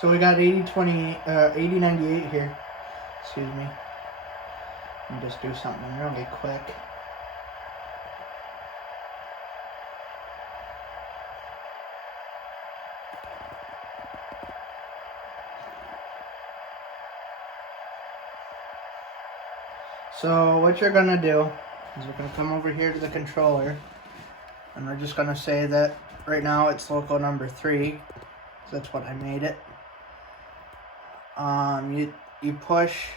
So we got 8098 here. Excuse me. Let me just do something really quick. So what you're gonna do is we're gonna come over here to the controller, and we're just gonna say that right now it's local number 3. So that's what I made it. You push.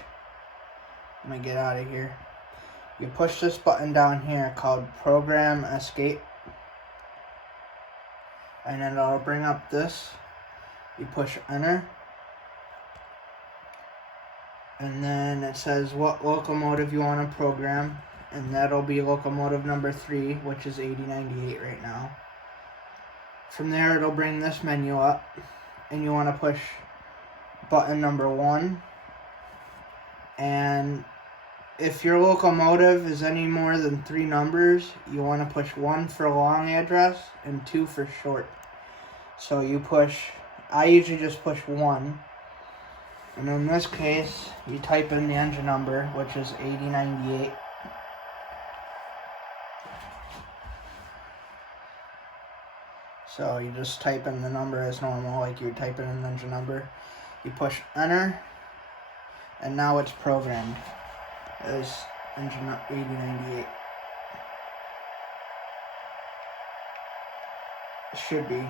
Let me get out of here. You push this button down here called Program Escape, and then it'll bring up this. You push Enter, and then it says what locomotive you want to program, and that'll be locomotive number 3, which is 8098 right now. From there, it'll bring this menu up, and you want to push button number 1, and if your locomotive is any more than 3 numbers, you want to push 1 for long address and 2 for short. So you push, I usually just push 1, and in this case, you type in the engine number, which is 8098. So you just type in the number as normal, like you would type in an engine number. You push Enter, and now it's programmed as engine 8098. It should be.